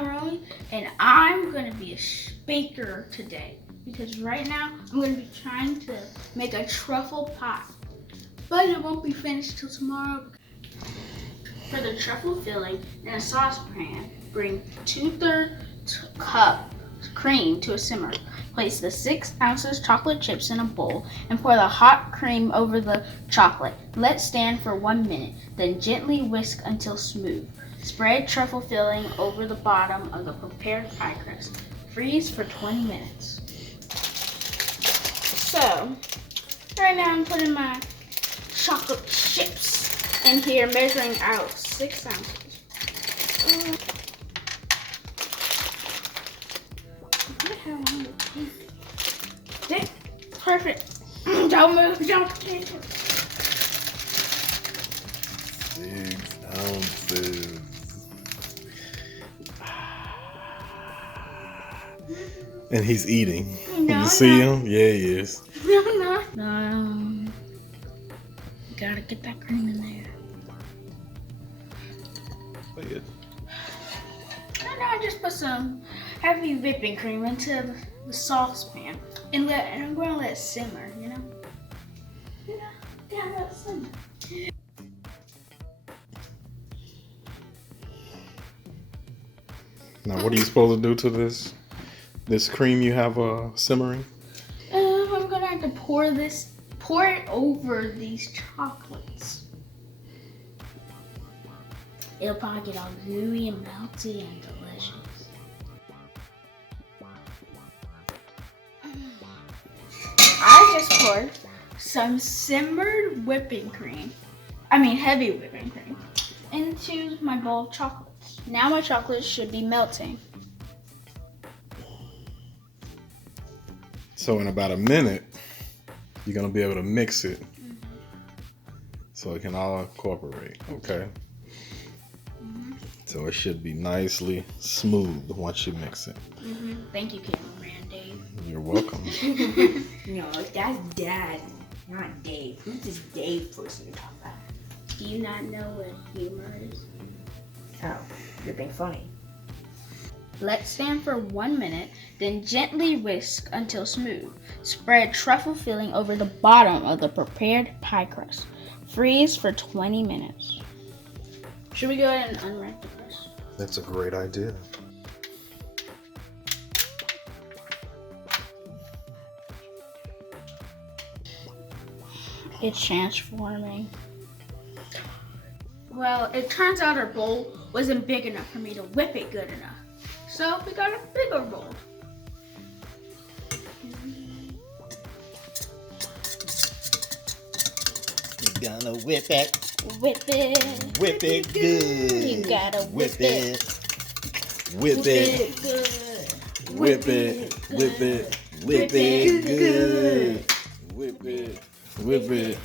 I'm Romee, and I'm gonna be a baker today because right now I'm gonna be trying to make a truffle pie, but it won't be finished till tomorrow. For the truffle filling, in a saucepan, bring 2/3 cup cream to a simmer. Place the 6 ounces chocolate chips in a bowl and pour the hot cream over the chocolate. Let stand for 1 minute, then gently whisk until smooth. Spread truffle filling over the bottom of the prepared pie crust. Freeze for 20 minutes. So, right now I'm putting my chocolate chips in here, measuring out 6 ounces. Perfect. Don't move, don't. 6 ounces. And he's eating. No, you see him? Yeah, he is. No. You gotta get that cream in there. And I just put some heavy whipping cream into the saucepan and I'm gonna let it simmer, you know? Yeah, let it simmer. Now, what are you supposed to do to this cream you have simmering? I'm gonna have to pour it over these chocolates. It'll probably get all gooey and melty and delicious. I just poured some simmered heavy whipping cream, into my bowl of chocolates. Now my chocolates should be melting. So in about a minute, you're gonna be able to mix it so it can all incorporate, okay? So it should be nicely smooth once you mix it. Thank you, Cameraman Dave. You're welcome. No, that's Dad, not Dave. Who's this Dave person you're talking about? Do you not know what humor is? Oh, you're being funny. Let stand for 1 minute, then gently whisk until smooth. Spread truffle filling over the bottom of the prepared pie crust. Freeze for 20 minutes. Should we go ahead and unwrap the crust? That's a great idea. It's transforming. Well, it turns out our bowl wasn't big enough for me to whip it good enough. So we got a bigger bowl. You gotta whip it. Whip it. Whip it good. You gotta whip it. Whip it. Good. Whip it. Whip it. Whip it good. Whip it. Whip it.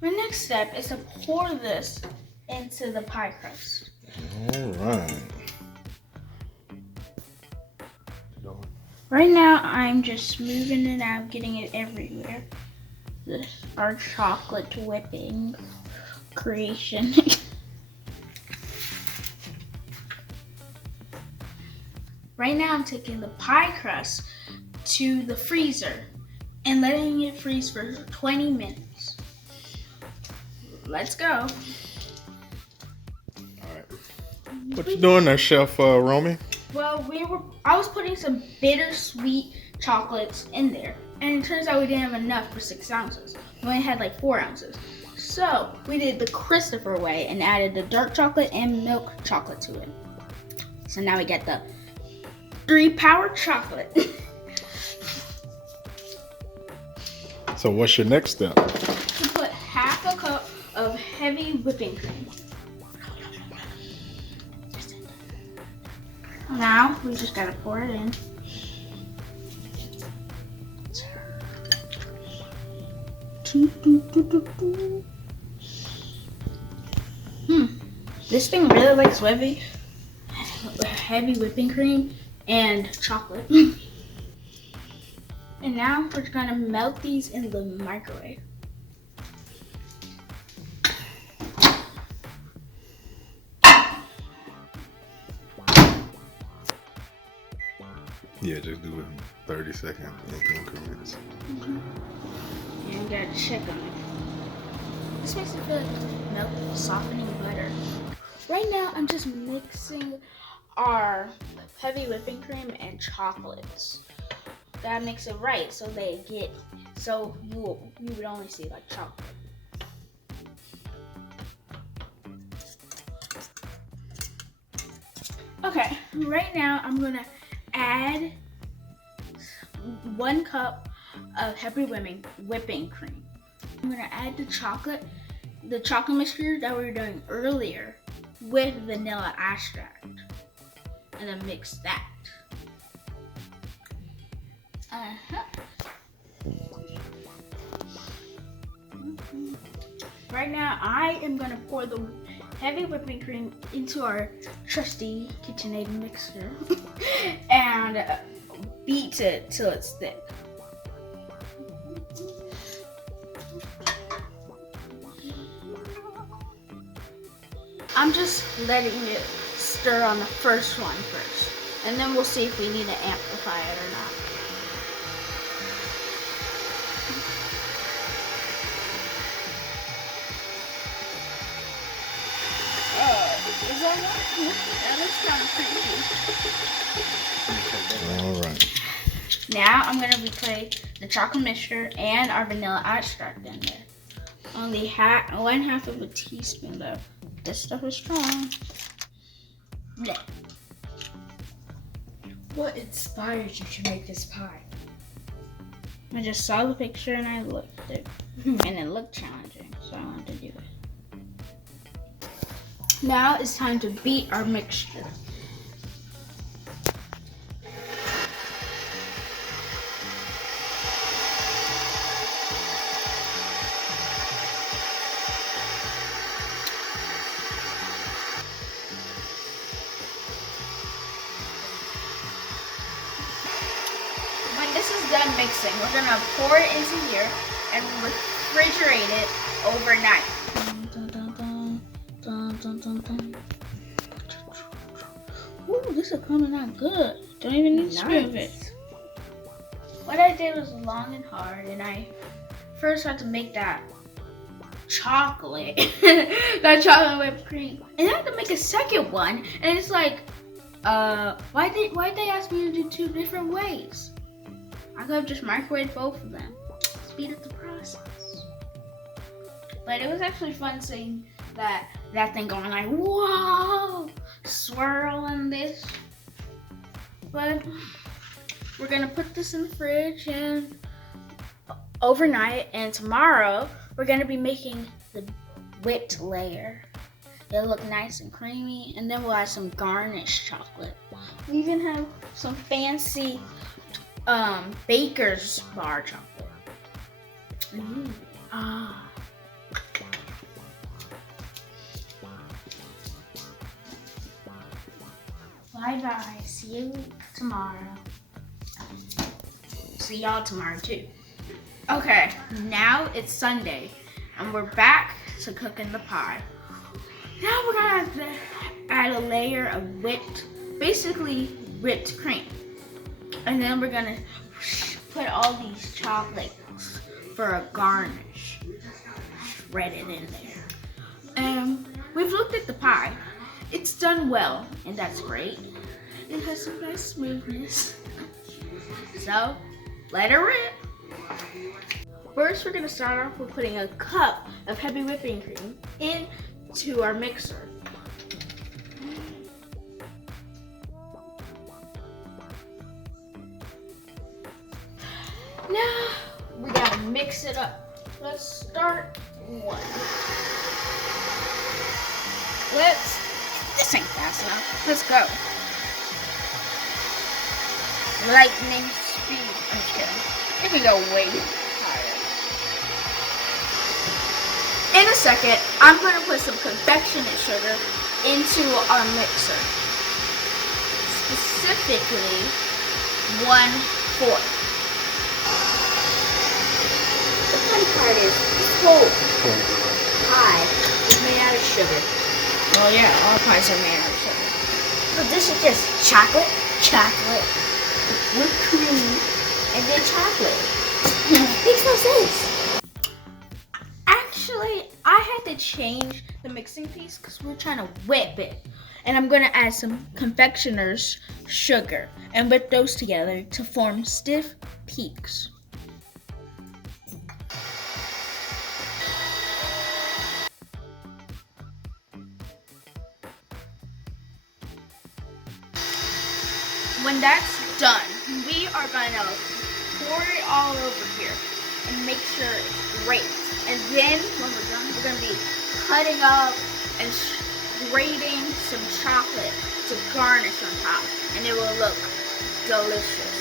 My next step is to pour this into the pie crust. All right. Right now, I'm just smoothing it out, getting it everywhere. This our chocolate whipping creation. Right now, I'm taking the pie crust to the freezer and letting it freeze for 20 minutes. Let's go. All right. What you doing there, Chef Romee? Well, I was putting some bittersweet chocolates in there, and it turns out we didn't have enough for 6 ounces. We only had like 4 ounces. So we did the Christopher way and added the dark chocolate and milk chocolate to it. So now we get the 3-power chocolate. So what's your next step? To put half a cup of heavy whipping cream. Now we just gotta pour it in. This thing really likes heavy whipping cream and chocolate. And now we're gonna melt these in the microwave. Yeah, just do it in 30-second increments. And you gotta check on it. This makes it feel like milk softening butter. Right now, I'm just mixing our heavy whipping cream and chocolates. That makes it right, so you would only see like chocolate. Okay, right now I'm gonna add 1 cup of heavy whipping cream. I'm gonna add the chocolate mixture that we were doing earlier with vanilla extract, and then mix that. Right now, I am gonna pour the heavy whipping cream into our trusty KitchenAid mixer and beat it till it's thick. I'm just letting it stir on the first one first, and then we'll see if we need to amplify it or not. Is that right? That looks kind of creepy. All right. Now I'm gonna replay the chocolate mixture and our vanilla extract in there. Only 1/2 of a teaspoon though. This stuff is strong. Blech. What inspired you to make this pie? I just saw the picture and I looked at it, and it looked challenging, so I wanted to do it. Now it's time to beat our mixture. When this is done mixing, we're gonna pour it into here and refrigerate it overnight. Ooh, this is coming out good. Don't even need to spoon it. What I did was long and hard, and I first had to make that chocolate, that chocolate whipped cream, and I had to make a second one, and it's like, why'd they ask me to do 2 different ways? I could have just microwaved both of them. Speed up the process. But it was actually fun seeing that thing going like, whoa, swirling this. But we're gonna put this in the fridge and overnight, and tomorrow we're gonna be making the whipped layer. It'll look nice and creamy, and then we'll add some garnish chocolate. We even have some fancy baker's bar chocolate. Bye-bye. See you tomorrow. See y'all tomorrow too. Okay, now it's Sunday, and we're back to cooking the pie. Now we're gonna have to add a layer of whipped cream. And then we're gonna put all these chocolates for a garnish. Shred it in there. And we've looked at the pie. It's done well, and that's great. It has some nice smoothness. So, let it rip. First, we're gonna start off with putting a cup of heavy whipping cream into our mixer. Now, we gotta mix it up. Let's start one. This ain't fast enough. Let's go. Lightning speed. I'm just kidding. It can go way higher. In a second, I'm going to put some confectioners sugar into our mixer. Specifically, 1/4. The funny part is, this whole pie is made out of sugar. Well, yeah, all pies are made out of sugar. So this is just chocolate. whipped cream, and then chocolate. Makes no sense. Actually, I had to change the mixing piece because we're trying to whip it. And I'm going to add some confectioners sugar and whip those together to form stiff peaks. When that's done, we are going to pour it all over here and make sure it's great. And then when we're done, we're going to be cutting up and grating some chocolate to garnish on top, and it will look delicious.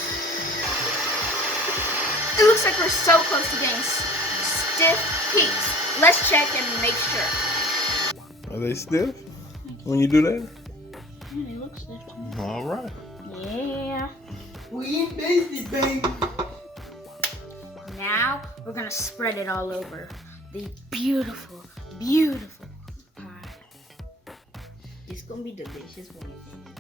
It looks like we're so close to getting stiff peaks. Let's check and make sure. Are they stiff when you do that? Yeah, they look stiff to me. All right. Yeah. We in business, baby. Now we're gonna spread it all over the beautiful, beautiful pie. It's gonna be delicious when you finish.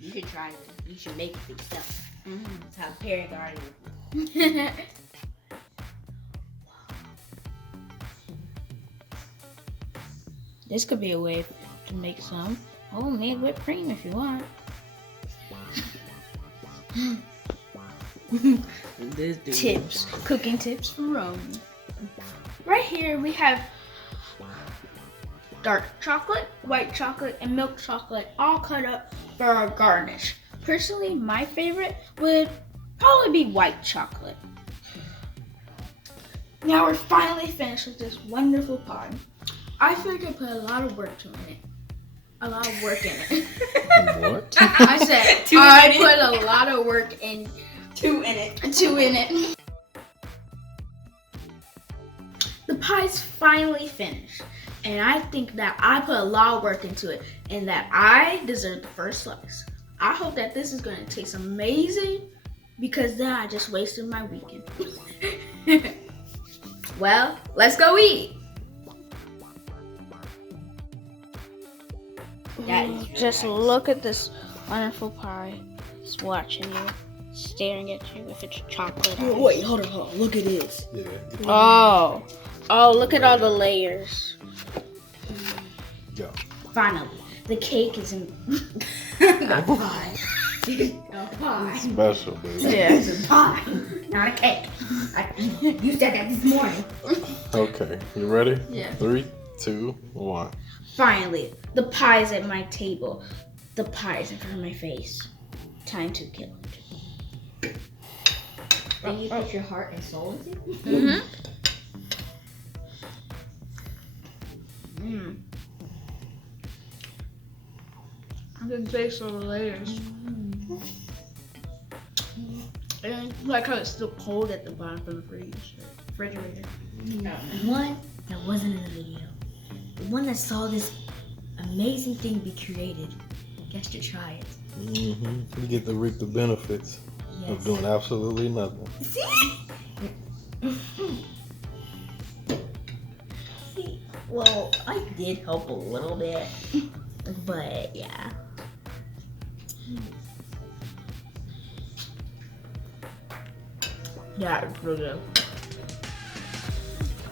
You should try it. You should make it yourself. That's how parent garden. This could be a way to make some homemade whipped cream if you want. Tips, cooking tips from Romee. Right here we have dark chocolate, white chocolate, and milk chocolate all cut up for our garnish. Personally, my favorite would probably be white chocolate. Now we're finally finished with this wonderful pie. I feel like I put a lot of work in it. A lot of work in it. What? I said I put a lot of work in. Two in it. The pie's finally finished, and I think that I put a lot of work into it, and that I deserve the first slice. I hope that this is going to taste amazing, because then I just wasted my weekend. Well, let's go eat. Just look at this wonderful pie. It's watching you, staring at you with its chocolate eyes. Wait, hold on. Look at this. Yeah. Oh, look at all the layers. Yeah. Finally, the cake is in. A pie. A pie. Special, baby. Yeah. It's a pie, not a cake. You said that this morning. Okay, you ready? Yeah. 3, 2, 1. Finally, the pie's at my table. The pie's in front of my face. Time to kill it. Then you put your heart and soul into it? Mm-hmm. I can taste all the layers. And I like how it's still cold at the bottom of the refrigerator. One that wasn't in the video. The one that saw this amazing thing be created gets to try it. Mm-hmm. You get to reap the benefits of doing absolutely nothing. See? See? Well, I did help a little bit, but yeah. Yeah, it's really good.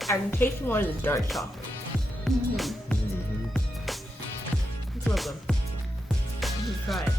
I can taste more of the dark chocolate. Mm-hmm. It's real good. You should try it.